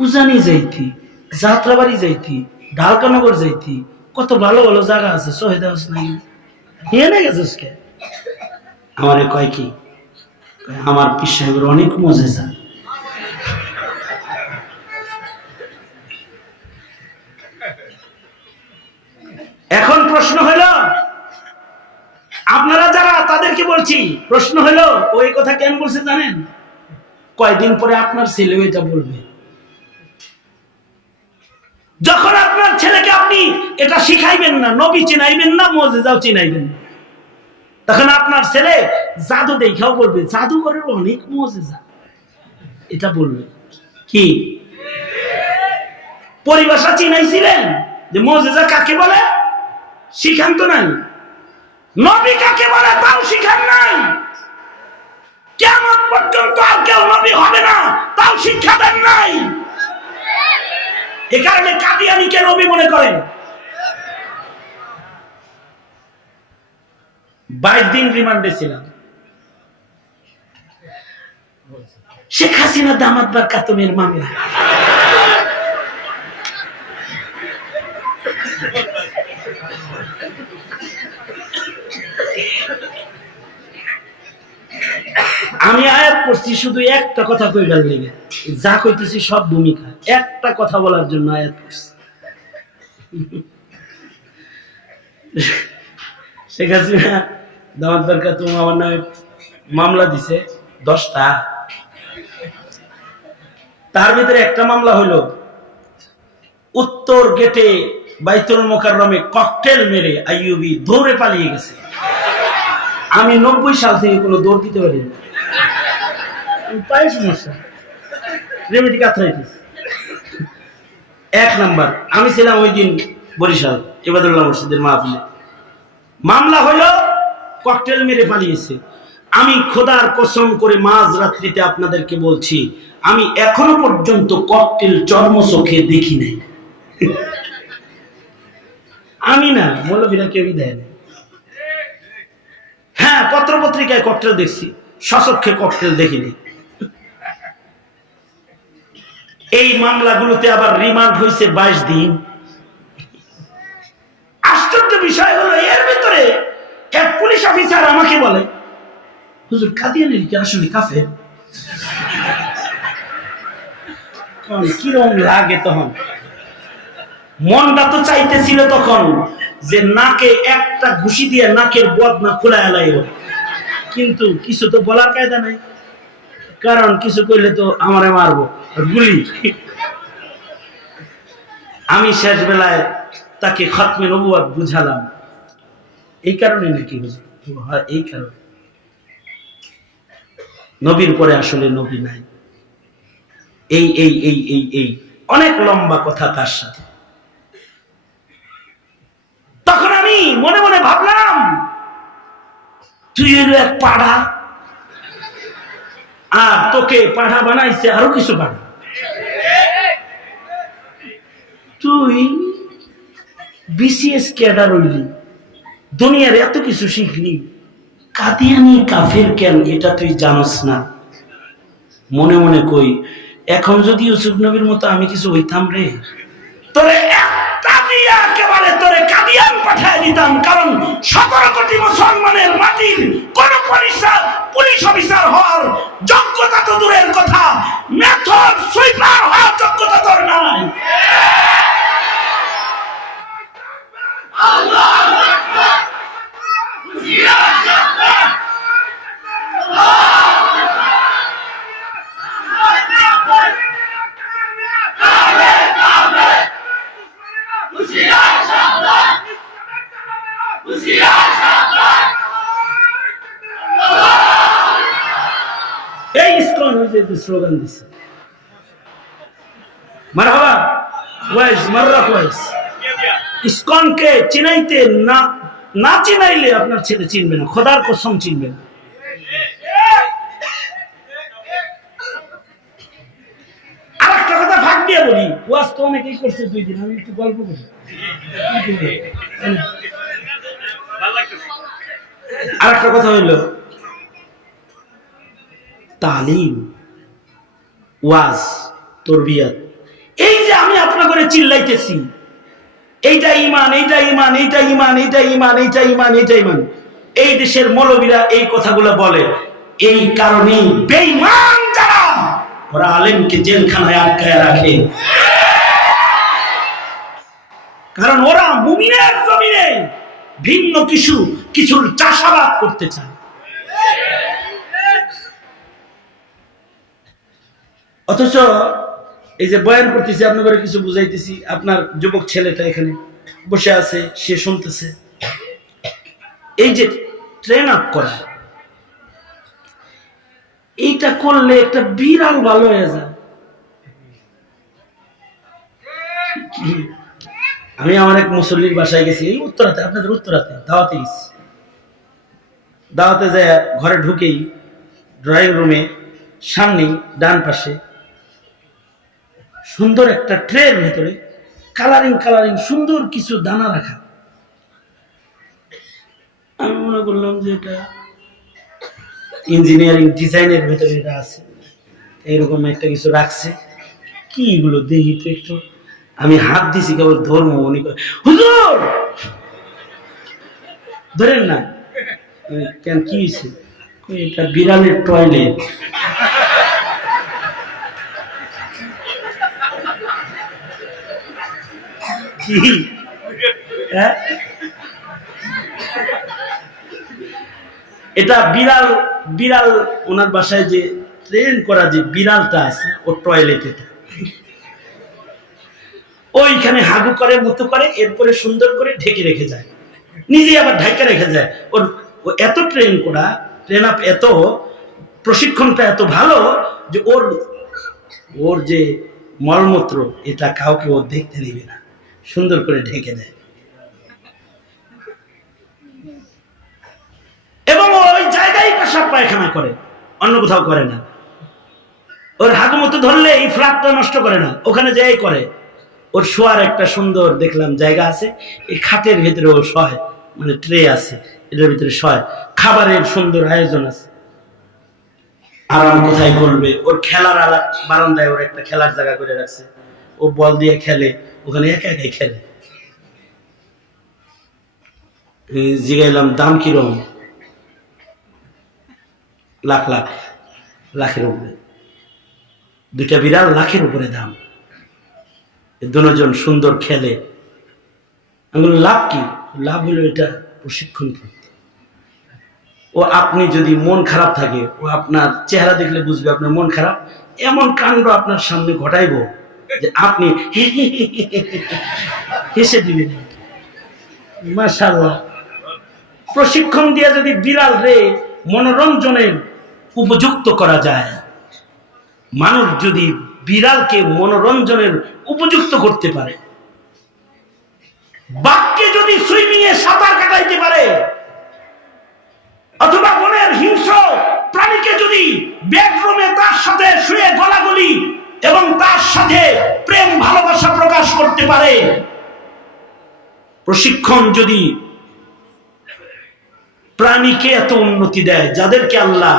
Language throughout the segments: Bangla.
উজানি যাইতি, যাত্রাবাড়ি যাইতি, ঢালকানগর যাইতি, কত ভালো ভালো জায়গা আছে। শহীদ নাই এনে গেছিস কে? আমারে কয় কি, আমার পীর সাহেবের অনেক মজেজা। এখন প্রশ্ন হলো, আপনারা যারা তাদেরকে বলছি, প্রশ্ন হলো ওই কথা কেন বলছে জানেন? কয়দিন পরে আপনার ছেলে এটা বলবে। যখন আপনার ছেলেকে আপনি এটা শিখাইবেন না, নবী চিনাইবেন না, মুজিজাও চিনাইবেন না, তখন আপনার ছেলে জাদু দেখাও বলবে জাদুঘরের অনেক মুজিজা, এটা বলবে। কি পরিভাষা চিনাইছিলেন যে মুজিজা কাকে বলে? শিখান তো নাই। নবী কাকে বলে তাও শিখান নাই। কিয়ামত পর্যন্ত আর কেউ নবী হবে না তাও শিক্ষা দেন নাই। এ কারণে কাদিয়ানীকে নবী মনে করেন। 22 দিন রিমান্ডে ছিলাম। শেখ হাসিনা দামাত বার কাতমের মামলা। আমি আয়াত পড়ছি শুধু একটা কথা কইবার লেগে, যা কইতেছি সব ভূমিকা, একটা কথা বলার জন্য আয়াত পড়ছি। শেখ হাসিনা দামাত বার কাতম আমার নামে মামলা দিছে 10টা। তার ভিতরে একটা মামলা হলো উত্তর গেটে বাইতুল মোকাররমে ককটেল মেরে আইয়ুবী দৌড়ে পালিয়ে গেছে। আমি 90 সাল থেকে কোনো দৌড় দিতে পারি না, পায়ের সমস্যা, রেমেটিক আর্থ্রাইটিস। 1 নাম্বার, আমি ছিলাম ওই দিন বরিশাল ইবাদুল্লাহ মসজিদের মাহফিলে। মামলা হলো ককটেল মেরে পালিয়েছে। আমি খোদার কসম করে মাঝ রাত্রিতে আপনাদেরকে বলছি, আমি এখনো পর্যন্ত ককটেল চর্মচোখে দেখি নাই। আমি না, মৌলবীরা কেউই দেয় না। হ্যাঁ, পত্র পত্রিকায় ককটেল দেখছি, সচক্ষে ককটেল দেখিনি। এই মামলাগুলোতে আবার রিমান্ড হয়েছে 22 দিন। আশ্চর্য বিষয় হলো এর ভিতরে এক পুলিশ অফিসার আমাকে বলে, হুজুর কাদিয়ানী কি আসলে কাফের? কিরকম লাগে তখন? মনটা তো চাইতেছিল তখন যে নাকে একটা ঘুষি দিয়ে নাকের বদনা খোলা এলাইব, কিন্তু কিছু তো বলার কায়দা নাই, কারণ কিছু করলে তো আমারে মারবো গুলি। আমি শেষ বেলায় তাকে খতমে নবুয়ত বুঝালাম, এই কারণে নাকি হুজুর? হয় এই কারণে, নবীর পরে আসলে নবী নাই। এই এই এই এই এই অনেক লম্বা কথা তার সাথে। তখন আমি মনে মনে ভাবলাম, তুই হলো এক পাড়া, আর তোকে পাড়া বানাইছে আরো কিছু পাড়া। তুই বিসিএস ক্যাডার হইলি, দুনিয়ার এত কিছু শিখলি, কাদিয়ানী কাফের কেন এটা তুই জানোস না? মনে মনে কই, এখন যদি ইউসুফ নবীর মতো আমি কিছু হইতাম রে, তোরে একটা দিয়া একেবারে তোরে কাদিয়ান পাঠায় দিতাম। কারণ 17 কোটি মুসলমানের মাটির কোন পুলিশ অফিসার হওয়ার যোগ্যতা তো দূরের কথা, মেথড সুইপার হওয়ার যোগ্যতা তোর নাই। আল্লাহু আকবার, জিয়াদ আকবার, এই ইসকন স্লোগান দিচ্ছে, মারহাবা ওয়াইস মাররা ওয়াইস। ইসকনকে চিনাইতে না না চিনাইলে আপনার ছেলে চিনবে না, খোদার কসম চিনবে না। আর একটা কথা ভাগ দিয়ে বলি, ওয়াজ তো অনেকেই করছে 2 দিন, আমি একটু গল্প করি। আর একটা কথা হইল, তালিম, ওয়াজ, তরবিয়ত এই যে আমি আপনার করে চিল্লাইতেছি, এইটা ইমান, এইটা ইমান, এইটা ইমান, এইটা ইমান, এইটা ইমান, এইটা ইমান, এই দেশের মৌলবীরা এই কথাগুলো বলে এই কারণেই বেঈমান যারা ওরা আলেমকে জেলখানায় আটকায় রাখে, কারণ ওরা মুমিনের জমিনে ভিন্ন কিছুর চাষাবাদ করতে চায়। অথচ এই যে বয়ান করতেছি আপনাদের কিছু বুঝাইতেছি, আপনার যুবক ছেলেটা এখানে বসে আছে, সে শুনতেছে। এই যে ট্রেন আপ করা, এইটা করলে একটা বিরাল ভালো হয়ে যায়। আমি আমার এক মুসল্লির বাসায় গেছি, এই উত্তরাতে, আপনাদের উত্তরাতে দাওয়াতে গেছি। দাওয়াতে যায় ঘরে ঢুকেই ড্রয়িং রুমে সামনেই ডান পাশে সুন্দর একটা ট্রের ভেতরে কালারিং কালারিং সুন্দর কিছু দানা রাখা। আমি মনে করলাম যে এটা ইঞ্জিনিয়ারিং ডিজাইনের ভেতরে এটা আছে, এরকম একটা কিছু রাখছে। কি এগুলো দেখি তো একটু, আমি হাত দিছি কেবল ধর্ম, উনি হুজুর ধরেন না। কেন কি হয়েছে? এটা বিড়ালের টয়লেট। কি এটা বিড়াল, বিড়াল ওনার বাসায় যে ট্রেন করা যে বিড়ালটা আছে ওর টয়লেট এটা, ওইখানে হাগু করে মুতু করে, এরপরে সুন্দর করে ঢেকে রেখে যায়, নিজে আবার ঢাকা রেখে যায়। ওর এত ট্রেন করা, ট্রেন আপ, এত প্রশিক্ষণটা এত ভালো যে ওর যে মলমূত্র এটা কাউকে ও দেখতে দিবে না, সুন্দর করে ঢেকে দেয়। এবং ওই জায়গায় পেশাব পায়খানা করে, অন্য কোথাও করে না। ওর হাগুমতো ধরলে এই ফ্ল্যাটটা নষ্ট করে না, ওখানে যাই করে। ওর শোয়ার একটা সুন্দর দেখলাম জায়গা আছে, এই খাটের ভিতরে ও শয়, মানে ট্রে আছে, এটার ভিতরে শয়, খাবারের সুন্দর আয়োজন আছে। আরাম কোথায় করবে, ওর খেলার বারান্দায় ওর একটা খেলার জায়গা করে রাখছে, ও বল দিয়ে খেলে, ওখানে একা একাই খেলে। জিগাইলাম দাম কিরম? লাখ লাখ, লাখের উপরে, দুইটা বিড়াল লাখের উপরে দাম, দুজন সুন্দর খেলে। আমি বললাম লাভ কি? লাভ হলো এটা প্রশিক্ষণ করতে। ও আপনি যদি মন খারাপ থাকে, ও আপনার চেহারা দেখলে বুঝবে আপনার মন খারাপ, এমন কাণ্ড আপনার সামনে ঘটাইব যে আপনি হেসে দিবেন। মাশাআল্লাহ, প্রশিক্ষণ দিয়ে যদি বিড়াল রে মনোরঞ্জনের উপযুক্ত করা যায়, মানুষ যদি বিড়ালকে মনোরঞ্জনের উপযুক্ত করতে পারে, বাঘকে যদি সুইমিংয়ে সাঁতার কাটাইতে পারে, অথবা বনের হিংস্র প্রাণীকে যদি বেডরুমে তার সাথে শুয়ে গলাগলি এবং তার সাথে প্রেম ভালোবাসা প্রকাশ করতে পারে, প্রশিক্ষণ যদি প্রাণীকে এত উন্নতি দেয়, যাদেরকে আল্লাহ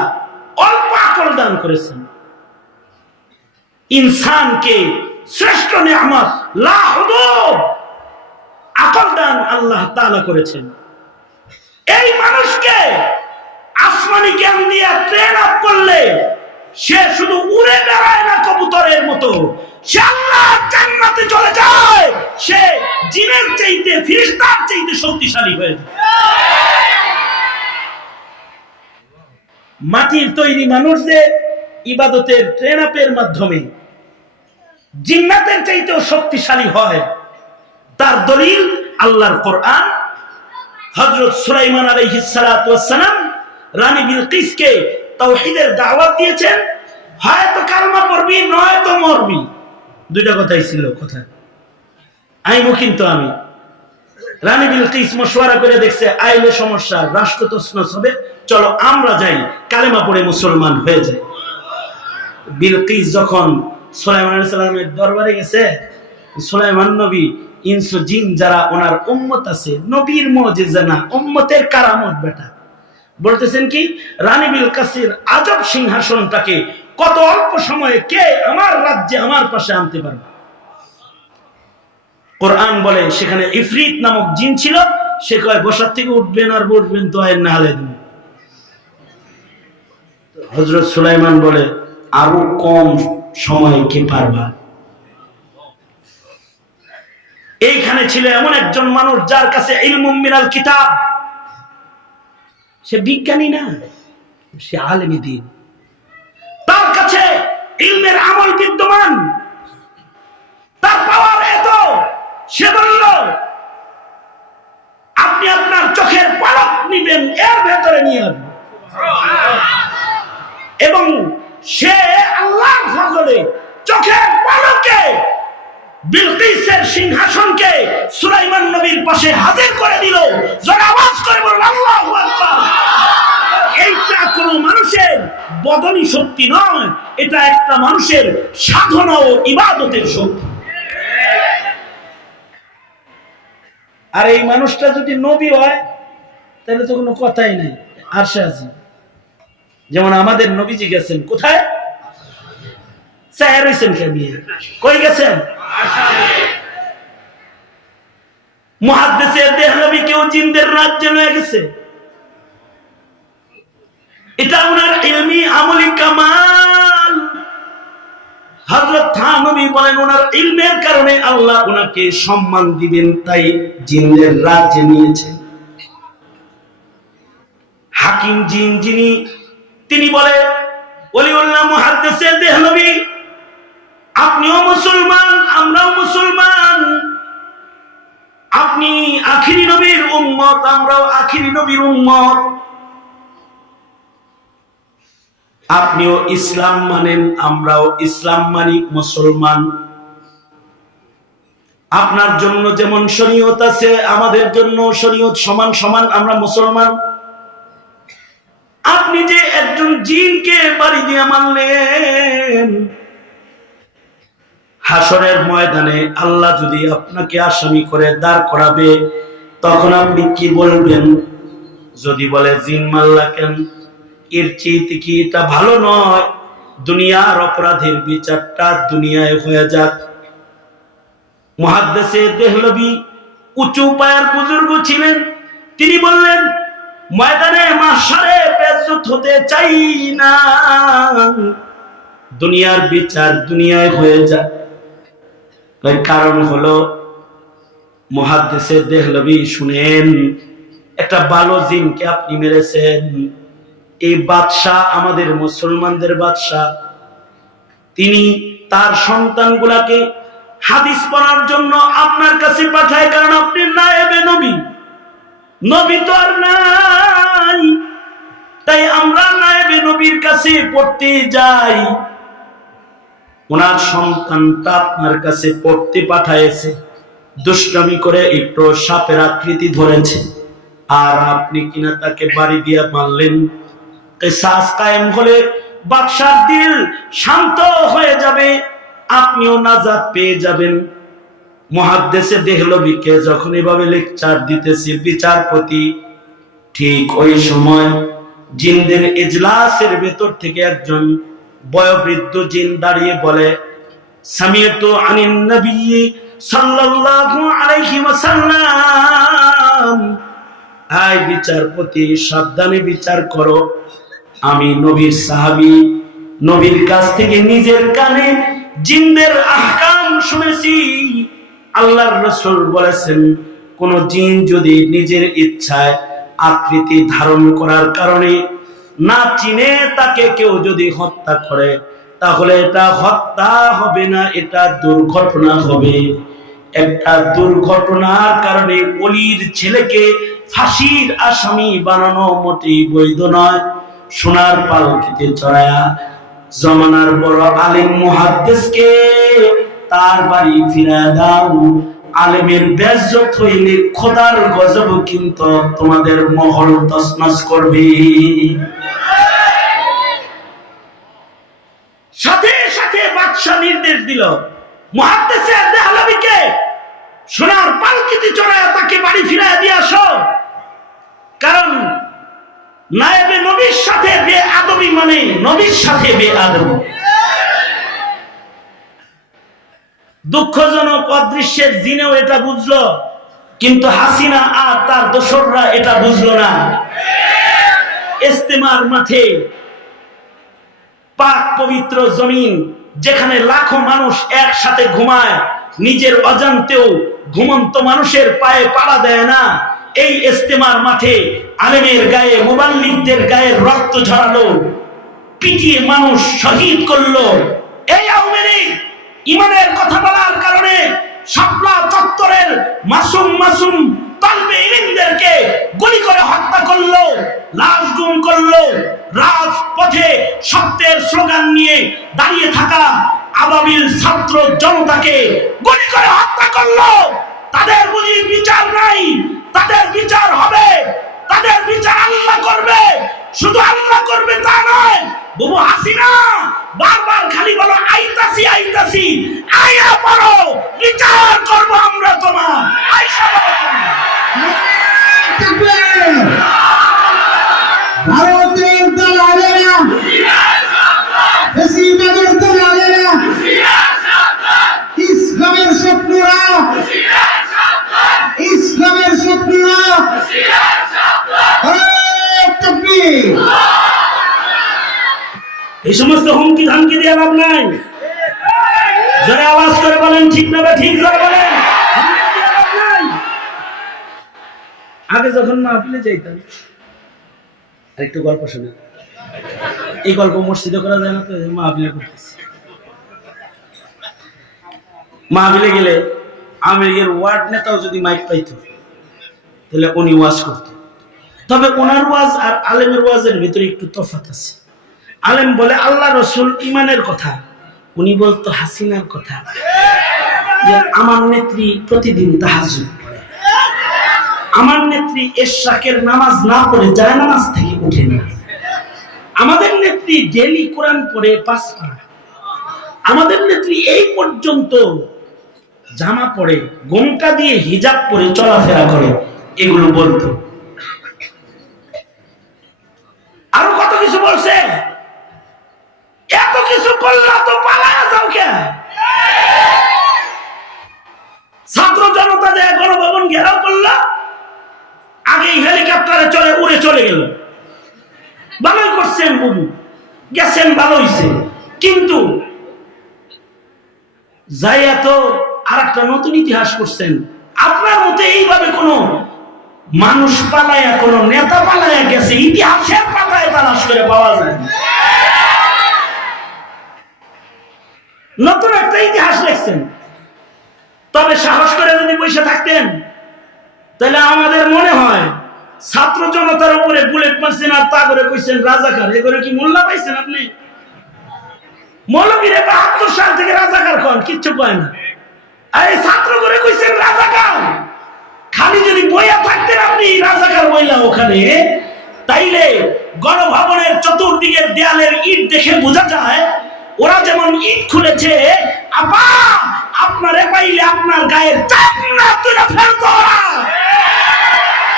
অল্প আকল দান করেছেন, ইনসানকে শ্রেষ্ঠ নিয়ামত লা হুদুদ আকল দান আল্লাহ তাআলা করেছেন, এই মানুষকে আসমানি জ্ঞান দিয়ে ট্রেন আপ করলে সে শুধু উড়ে বেড়ায় না কবুতরের মতো, সে আল্লাহর জান্নাতে চলে যায়, সে জিনের চাইতে ফেরেশতার চাইতে শক্তিশালী হয়ে যায়। মাটির তৈরি মানুষ যে ইবাদতের ট্রেন আপের মাধ্যমে জিন্নাতের চাইতেও শক্তিশালী হয়, তার দলিল আল্লাহর কোরআন। হযরত সুলাইমান আলাইহিস সালাতু ওয়াস সালাম রানী বিলকিসকে তাওহীদের দাওয়াত দিয়েছেন, হয়তো কালমা পড়বি নয়তো মরবি, দুইটা কথাই ছিল। কথা আইবো কিন্তু আমি। রানী বিলকিস মশওয়ারা করে দেখছে আইলে সমস্যা, রাষ্ট্র তছনছ হবে, চলো আমরা যাই, কালেমা পড়ে মুসলমান হয়ে যায়। বিলকিস যখন সুলাইমান আলাইহিস সালামের দরবারে গেছে, সুলাইমান নবী ইনস জিন যারা ওনার উম্মত আছে, নবীর মুজিজা না, উম্মতের কারামত বেটা, বলতেছেন কি রানী বিলকিসের আজব সিংহাসনটাকে কত অল্প সময়ে কে আমার রাজ্যে আমার পাশে আনতে পারবে। কোরআন বলে সেখানে ইফরিত নামক জিন ছিল, সে কয় বসার থেকে উঠবেন আর বসবেন তো আয়ের না হালে দিন। হযরত সুলাইমান বলে আরো কম সময় কে পারবা। এইখানে ছিল এমন একজন মানুষ যার কাছে ইলমুম মিনাল কিতাব, সে বিজ্ঞানী না, সে আলেমী দ্বীন, তার কাছে ইলমের আমল বিদ্যমান, তার পাওয়ার এত, সে বলল আপনি আপনার চোখের পলক নিবেন এর ভেতরে নিয়ে আসবেন, এবং সে আল্লাহর ফজলে চোখের পলকে বিলকিসের সিংহাসনকে সুলাইমান নবীর পাশে হাজির করে দিল। জোরে আওয়াজ করে বলুন আল্লাহু আকবার। এইটা কোনো মানুষের বদনী শক্তি নয়, এটা একটা মানুষের সাধনা ও ইবাদতের শক্তি। আর এই মানুষটা যদি নবী হয় তাহলে তো কোনো কথাই নাই, আরশে আজিম। যেমন আমাদের নবীজি গেছেন কোথায়? চায় রয়েছেন কে নিয়ে, কই গেছেন? মুহাদ্দিসে দেহলভী কেউ জিনদের রাজ্যে লয়ে গেছে, এটা ওনার ইলমি আমলি কামাল। হযরত থানবী বলেন ওনার ইলমের কারণে আল্লাহ ওনাকে সম্মান দিবেন, তাই জিনদের রাজ্যে নিয়েছেন। হাকিম জিন যিনি, তিনি বলে ওলিউল্লাহ মুহাদ্দিসে দেহলভী আপনিও মুসলমান, আমরাও মুসলমান, আপনি আখিরি নবীর উম্মত, আমরাও আখিরি নবীর উম্মত, আপনিও ইসলাম মানেন, আমরাও ইসলাম মানি, মুসলমান। আপনার জন্য যেমন শরীয়ত আছে আমাদের জন্য শরীয়ত সমান সমান, আমরা মুসলমান। আপনি যে একজন জিনকে বাড়ি দিয়ে মানলেন, হাসরের ময়দানে আল্লাহ যদি আপনাকে আসামি করে দাঁড় করাবে তখন আপনি কি বলবেন? যদি বলে জিন মাল্লা কেন, এর চেয়ে কি এটা ভালো নয় দুনিয়ার অপরাধের বিচারটা দুনিয়ায় হয়ে যাক। মুহাদ্দিসে দেহলভী উঁচু পায়ের বুজুর্গ ছিলেন, তিনি বললেন ময়দানে মাহশারে বেইজ্জত হতে চাই না, দুনিয়ার বিচার দুনিয়ায় হয়ে যাক। এর কারণ হলো মুহাদ্দিসে দেহলভী শুনেন, একটা ভালো জিনকে আপনি মেরেছেন। এই বাদশাহ আমাদের মুসলমানদের বাদশাহ, তিনি তার সন্তানগুলাকে হাদিস পড়ার জন্য আপনার কাছে পাঠায়, কারণ আপনি নায়েবে নবী, নবী তো আর নাই, তাই আমরা নায়েবে নবীর কাছে পড়তে যাই। ওনার সন্তানটা আপনার কাছে পড়তে পাঠাইছে, দুষ্টামি করে একটু সাপের আকৃতি ধরেছে, আর আপনি কিনা তাকে বাড়ি দিয়া মারলেন। কিসাস কায়েম হলে বাদশার দিল শান্ত হয়ে যাবে, আপনিও নাজাত পেয়ে যাবেন। মুহাদ্দিসে দেহলভীকে যখন এভাবে লেকচার দিতেছি বিচারপতি, ঠিক ওই সময় জিনদের ইজলাসের ভেতর থেকে একজন বয়োবৃদ্ধ জিন দাঁড়িয়ে বলে সামিয়তু আনিন নবী সাল্লাল্লাহু আলাইহি ওয়াসাল্লাম, আয় বিচারপতি সাবধানে বিচার করো, আমি নবীর সাহাবী, নবীর কাছ থেকে নিজের কানে জিনদের আহকাম শুনেছি। আল্লাহর রাসূল বলেছেন কোন জিন যদি নিজের ইচ্ছায় আকৃতি ধারণ করার কারণে না চিনে তাকে কেউ যদি হত্যা করে তাহলে এটা হত্যা হবে না, এটা দুর্ঘটনা হবে। একটা দুর্ঘটনার কারণে ওলির ছেলেকে ফাঁসির আসামি বানানো মোটেই বৈধ নয়। সোনার পালকিতে চড়ায়া জমানার বড় আলেম মুহাদ্দিসকে তার বাড়ি ফিরা দাও। আলেমের বেইজ্জত হইলে খোদার গজব কিন্তু তোমাদের মহল তছনছ করবে। সাথে সাথে বাদশা নির্দেশ দিল মুহাদ্দিসে দেহলভীকে সোনার পালকিতে চড়ায়া তাকে বাড়ি ফিরা দিয়ে আসো, কারণ নায়েবে নবীর সাথে বেআদবি মানে নবীর সাথে বেআদবি। দুঃখজনক অদৃশ্যের জিনেও এটা বুঝলো, কিন্তু হাসিনা আর তার দোসররা এটা বুঝলো না। ইজতেমার মাঠে, পাক পবিত্র জমিন, যেখানে লাখো মানুষ একসাথে ঘুমায়, নিজের অজান্তেও ঘুমন্ত মানুষের পায়ে পাড়া দেয় না, এই ইজতেমার মাঠে আলেমের গায়ে, মুবাল্লিগদের গায়ে রক্ত ঝরালো, পিটিয়ে মানুষ শহীদ করলো। এই আওয়ামী লীগ ইমানের কথা বলার কারণে শাপলা চত্বরের মাসুম তালবে ইলমদেরকে গুলি করে হত্যা করলো, লাশ গুম করলো। রাজপথে সত্যের স্লোগান নিয়ে দাঁড়িয়ে থাকা আবাবিল ছাত্র জনতাকে গুলি করে হত্যা করলো। তাদের বুঝি বিচার নাই? তাদের বিচার হবে, তাদের বিচার আল্লাহ করবে। শুধু আল্লাহ করবে তা নয়, বুবু হাসিনা বারবার খালি বলো আইতাছি আইতাছি, আয়া পড়ো, বিচার করব আমরা তোমার। আয়শা ভারতের দালালেরা, ফেসিবাদের দালালেরা, ইসলামের শত্রুরা, ইসলামের শত্রুরা, এই সমস্ত হুমকি ধামকি দিয়ে লাভ নাই। যারা আওয়াজ করে বলেন ঠিক না, ঠিক যারা বলেন লাভ নাই। আগে যখন মাহফিলে যাইতাম, আরেকটু গল্প শুনে, এই গল্প মসজিদে করা যায় না, তো মাহফিলে করতেছি। মাহফিলে গেলে আমেরিকার ওয়ার্ড নেতাও যদি মাইক পাইতো, তাহলে উনি ওয়াজ করতেন। তবে ওনার ওয়াজ আর আলেমের ওয়াজের ভিতরে একটু তফাৎ আছে। আলেম বলে আল্লাহ রসুল ইমানের কথা, উনি বলতো হাসিনার কথা। যে আমার নেত্রী প্রতিদিন তাহাজ্জুদ পড়ে, আমার নেত্রী ইশরাকের নামাজ না পড়ে জায়নামাজ থেকে উঠে না, আমাদের নেত্রী ডেইলি কোরআন পড়ে 5 পারা, আমাদের নেত্রী এই পর্যন্ত জামা পরে, গোমটা দিয়ে হিজাব পরে চলাফেরা করে, এগুলো বলতো। আরো কত কিছু বলছে। এত কিছু করলা তো পালায়া যাও কেন? ছাত্র জনতা যে গণভবন ঘেরাও করলা, আগে হেলিকপ্টারে চলে উড়ে চলে গেল। ভালোই করছেন বুবু, গেছেন, ভালো হইছে, কিন্তু যাইয়া তো আর একটা নতুন ইতিহাস করছেন। আপনার মতে এইভাবে কোন মানুষ পালায়া, কোন নেতা পালায়া গেছে ইতিহাসের পাতায় তালাশ করে পাওয়া যায়? নতুন একটা ইতিহাস লিখছেন। তবে সাহস করে যদি বসে থাকতেন, তাহলে আমাদের মনে হয় ছাত্র জনতার উপরে বুলেট মারছেন আর তা করে কইছেন রাজাকার, এ করে কি মোল্লা পাইছেন আপনি? মৌলবীরে 72 সাল থেকে রাজাকার কোন কিচ্ছু পায় না, এই ছাত্র করে কইছেন রাজাকার। খালি যদি বইয়া থাকতেন আপনি রাজাকার বইলা ওখানে, তাইলে গণভবনের চতুর্দিকের দেয়ালের ইট দেখে বোঝা যায় ওরা যেমন ইট খুলেছে, আপা আপনারে পাইলে আপনার গায়ের চামড়া তুলে ফেলতো, ওরা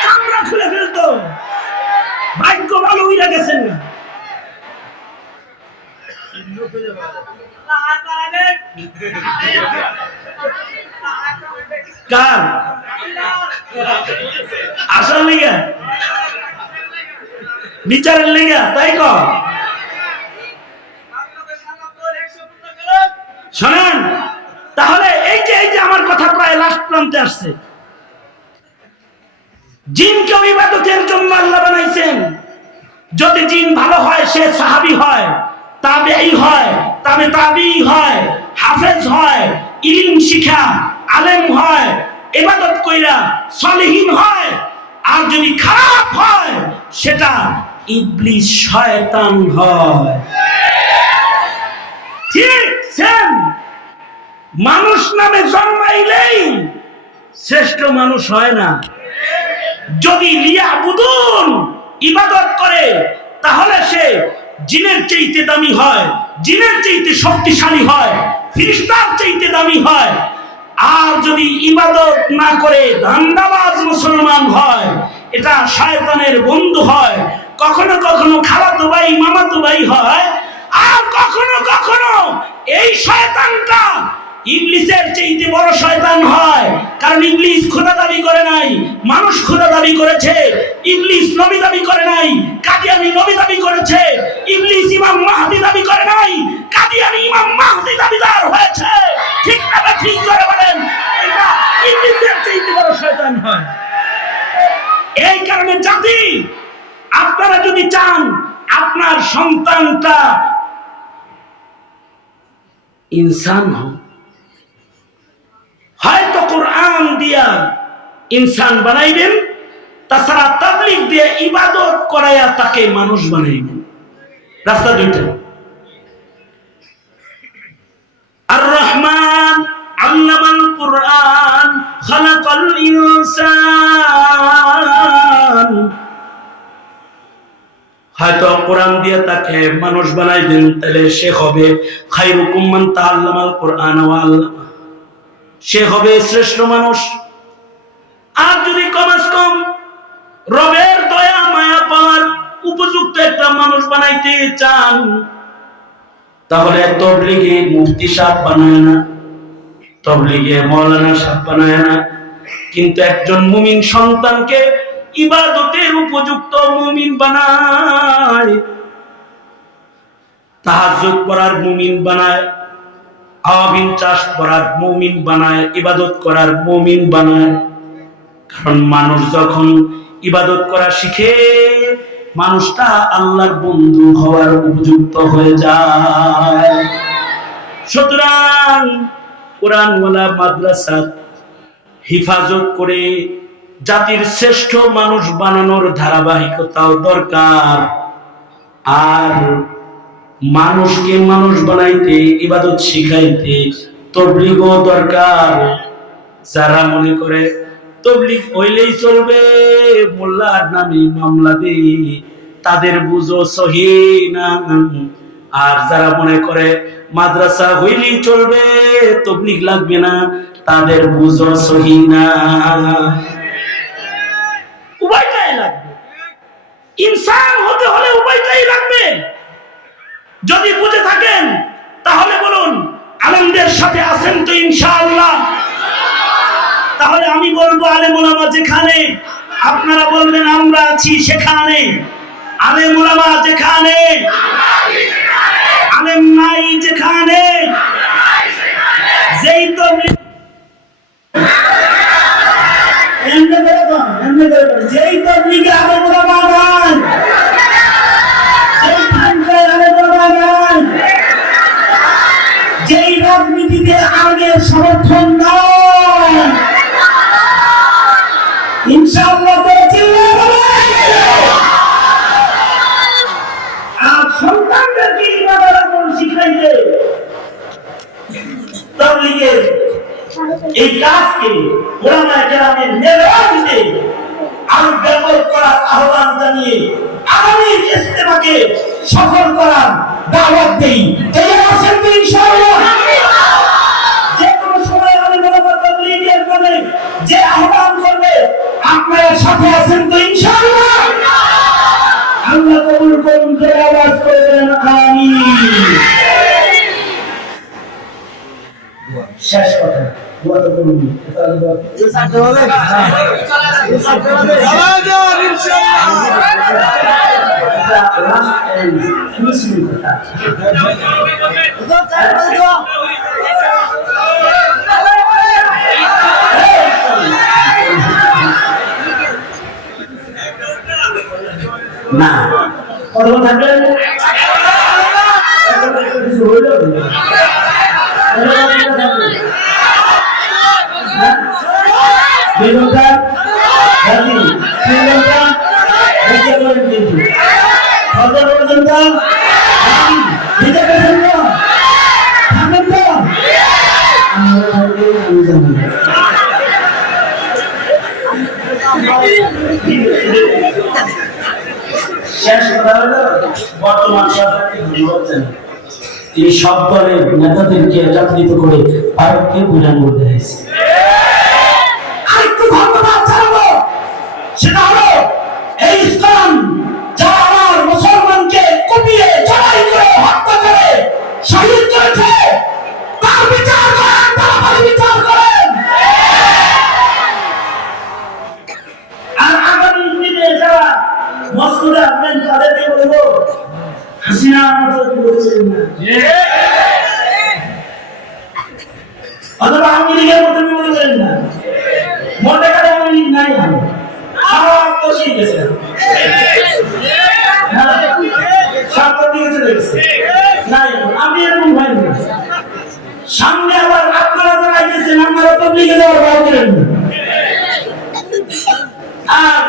চামড়া খুলে ফেলতো। ভাগ্য ভালো উইরা গেছেন না। কার আসার লেগা, বিচারের লেগা, তাই ক শোনেন। তাহলে এই যে আমার কথা প্রায় লাস্ট প্রান্তে আসছে। জিনকেও ইবাদতের জন্য আল্লাহ বানাইছেন। যদি জিন ভালো হয়, সে সাহাবী হয়, তাবেঈ হয়, তাবেঈ হয়, হাফেজ হয়, ইলম শিখা আলেম হয়, ইবাদত কইরা সলিহিন হয়। আর যদি খারাপ হয়, সেটা ইবলিস শয়তান হয়। ঠিক সেম মানুষ নামে জন্মাইলেই শ্রেষ্ঠ মানুষ হয় না। যদি লিয়াবুদুন ইবাদত করে, তাহলে সে জিনের চাইতে দামি হয়, জিনের চাইতে শক্তিশালী হয়, ফেরেশতার চাইতে দামি হয়। আর যদি ইবাদত না করে ধান্দাবাজ মুসলমান হয়, এটা শয়তানের বন্ধু হয়। কখনো কখনো খালাতো ভাই, মামাতো ভাই হয়, আর কখনো কখনো এই শয়তানটা ইবলিসের চেয়ে বড় শয়তান হয়, কারণ ইবলিস খোদা দাবি করে নাই, মানুষ খোদা দাবি করেছে। ইবলিস নবী দাবি করে নাই, কাদিয়ানী নবী দাবি করেছে। ইবলিস ইমাম মাহদী দাবি করে নাই, কাদিয়ানী ইমাম মাহদী দাবিদার হয়েছে। ঠিক না? ঠিক করে বলেন, এটা ইবলিসের চেয়ে বড় শয়তান হয়। এই কারণে জাতি, আপনারা যদি চান আপনার সন্তানটা ইনসান হোক, হয়তো কোরআন দিয়া ইনসান বানাইবেন, তাছাড়া তাবলীগ দিয়ে ইবাদত করাইয়া তাকে মানুষ বানাইবেন। রাস্তা দুইটা। আর রহমান আল্লামাল কুরআন খালাকাল ইনসান, হয়তো কোরআন দিয়ে তাকে মানুষ বানাইবেন, তাহলে সে হবে খায়রুকুম মান তাআল্লামাল কুরআন ওয়া আল্লামা, সে হবে শ্রেষ্ঠ মানুষ। আর যদি কমাস কম রবের দয়া মায়া পাওয়ার উপযুক্ত একটা মানুষ বানাইতে চান, তাহলে তবলিগে মুফতি সাহেব বানায় না, তবলিগে মাওলানা সাহেব বানায় না, কিন্তু একজন মুমিন সন্তানকে ইবাদতের উপযুক্ত মুমিন বানায়, তাহাজ্জুদ পড়ার মুমিন বানায়, আওয়াবিন চাষ করার মুমিন বানায়, ইবাদত করার মুমিন বানায়। কারণ মানুষ যখন ইবাদত করা শিখে, মানুষটা আল্লাহর বন্ধু হওয়ার উপযুক্ত হয়ে যায়। সুতরাং কোরআনওয়ালা মাদ্রাসা হিফাজত করে জাতির শ্রেষ্ঠ মানুষ বানানোর ধারাবাহিকতাও দরকার। আর মানুষকে মানুষ বানাইতে, ইবাদত শিখাইতে তবলিগও দরকার। যারা মনে করে তবলিগ হইলেই চলবে, মোল্লার নামে মামলা দেই, তাদের বুঝো সহি না। আর যারা মনে করে মাদ্রাসা হইলেই চলবে, তবলিগ লাগবে না, তাদের বুঝো সহি না। উভয়টাই লাগবে। ইনসান হতে হলে উভয়টাই লাগবে। যদি বুঝে থাকেন তাহলে বলুন আলেমদের সাথে আছেন তো ইনশাআল্লাহ। তাহলে আমি বলবো আলেম ওলামা যেখানে, আপনারা বলবেন আমরা আছি সেখানে। আলেম ওলামা যেখানে, আলেম নাই যেখানে, যেই তো যেই তবলিগে আলেম ওলামা নাই, যেই রাজনীতিতে আগের সমর্থন নাই, ইনশাআল্লাহ আর সন্তানদেরকে ইবাদত শিখাইতে তাবলীগের এই কাজকে ওলামায়ে কেরামের নেতৃত্বে আরো ব্যাপক করার আহ্বান জানিয়ে আগামী ইজতেমাকে সফল করার দাওয়াত দেই। এই আছেন তো ইনশাআল্লাহ। যে কোনো সময় আমি ওলামা তাবলীগের বলে যে আহ্বান করবে, আপনারা সাথে আছেন তো ইনশাআল্লাহ। আল্লাহ কবুল করুন, জোরে আওয়াজ করে বলেন আমিন। শেষ কথা, দোয়া তো করুন। না কথা থাকবেন কিছু হইল শেষ কথা হলো বর্তমান সরকারকে ধন্যবাদ জানাই। এই সব দলের নেতাদেরকে একত্রিত করে ভারতকে বুঝান করতে হয়েছে। আরেকটু ধন্যবাদ জানাবো, সেটা হলো এই ইসলাম যা আমার মুসলমানকে কুপিয়ে জবাই করে হত্যা করে শহীদ করেছে, তার বিচার করার অথবা আমেরিকার মতো মনে করেন না, মনে করে আমেরিকা নাই ভালো খাওয়া তো শিখে গেছে, সাতটার দিকে চলে গেছে নাই, আমি এরকম ভাই না। সামনে আবার আপনারা যারা আইতেছেন আপনারা তো দিকে যাওয়ার ভাব করেন না। আর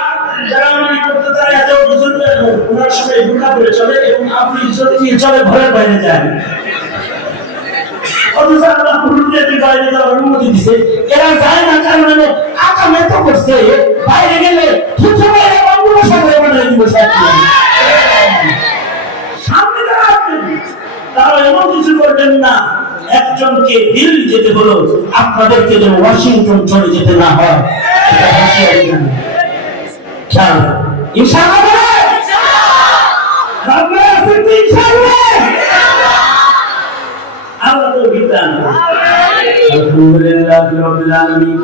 যারা আমি করতে তারা এত বুঝুন ওনার সঙ্গে ঢুকা করে চলে এবং আপনি ইজ্জত নিয়ে চলে ঘরের বাইরে যান। অথচ আল্লাহ হুজুরদের বাইরে যাওয়ার অনুমতি দিছে, এরা যায় না কারণ আকামে তো করছে, বাইরে গেলে থুথু মেরে বন্ধুর সাথে বানিয়ে দিব সামনে যারা আসবেন তারা এমন কিছু করবেন না একজনকে দিল যেতে হলো আপনাদেরকে যেন ওয়াশিংটন চলে যেতে না হয়, এটা হুঁশিয়ারি জানেন। ইনশাআল্লাহ আল্লাহ তো বিধান। আলহামদুলিল্লাহি রাব্বিল আলামিন।